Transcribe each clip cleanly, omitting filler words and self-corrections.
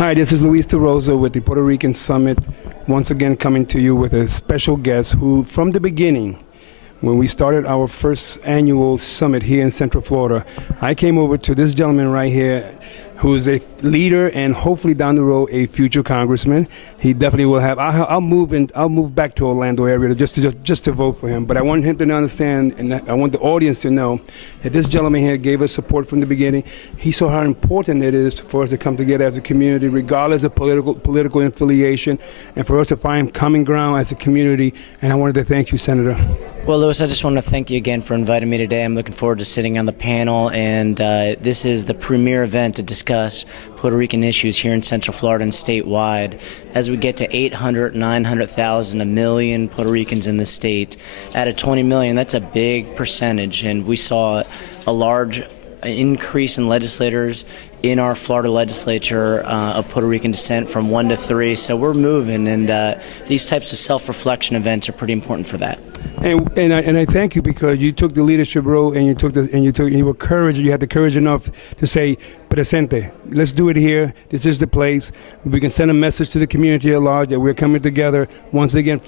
Hi, this is Luis DeRosa with the Puerto Rican Summit, once again coming to you with a special guest who, from the beginning, when we started our first annual summit here in Central Florida, I came over to this gentleman right here, who's a leader and hopefully down the road a future congressman. He definitely will have. I'll move back to Orlando area just to vote for him. But I want him to understand, and I want the audience to know that this gentleman here gave us support from the beginning. He saw how important it is for us to come together as a community, regardless of political affiliation, and for us to find common ground as a community. And I wanted to thank you, Senator. Well, Louis, I just want to thank you again for inviting me today. I'm looking forward to sitting on the panel, and this is the premier event to discuss Puerto Rican issues here in Central Florida and statewide. As we get to 800, 900,000, a million Puerto Ricans in the state, out of 20 million, that's a big percentage, and we saw a large increase in legislators in our Florida legislature of Puerto Rican descent from 1 to 3. So we're moving, and these types of self-reflection events are pretty important for that. And I thank you because you took the leadership role and you were courage. You had the courage enough to say, "Presente, let's do it here. This is the place. We can send a message to the community at large that we're coming together once again,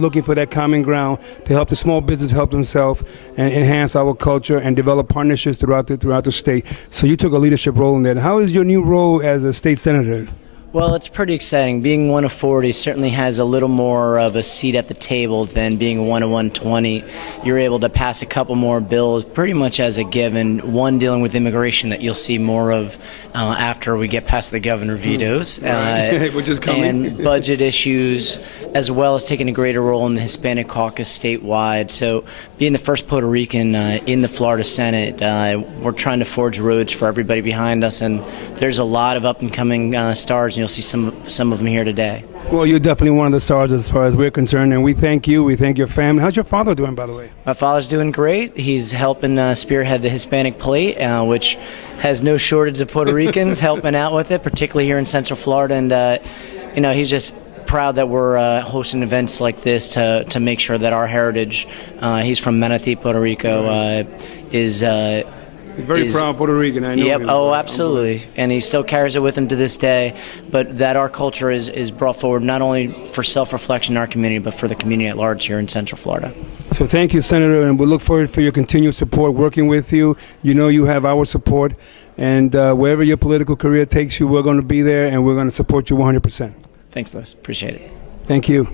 looking for that common ground to help the small business help themselves and enhance our culture and develop partnerships throughout the state." So you took a leadership role in that. How is your new role as a state senator? Well, it's pretty exciting. Being one of 40 certainly has a little more of a seat at the table than being one of 120. You're able to pass a couple more bills pretty much as a given, one dealing with immigration that you'll see more of after we get past the governor vetoes, right. Which is coming. And budget issues, as well as taking a greater role in the Hispanic caucus statewide. So being the first Puerto Rican in the Florida Senate, we're trying to forge roads for everybody behind us, and there's a lot of up-and-coming stars. You'll see some of them here today. Well, you're definitely one of the stars as far as we're concerned, and we thank you. We thank your family. How's your father doing, by the way? My father's doing great. He's helping spearhead the Hispanic Plate, which has no shortage of Puerto Ricans helping out with it, particularly here in Central Florida. And he's just proud that we're hosting events like this to make sure that our heritage, he's from Manatee, Puerto Rico, is very proud Puerto Rican, I know. Yep. him. Oh, absolutely. And he still carries it with him to this day. But that our culture is brought forward not only for self-reflection in our community, but for the community at large here in Central Florida. So thank you, Senator, and we look forward for your continued support working with you. You know you have our support, and wherever your political career takes you, we're going to be there, and we're going to support you 100%. Thanks, Louis. Appreciate it. Thank you.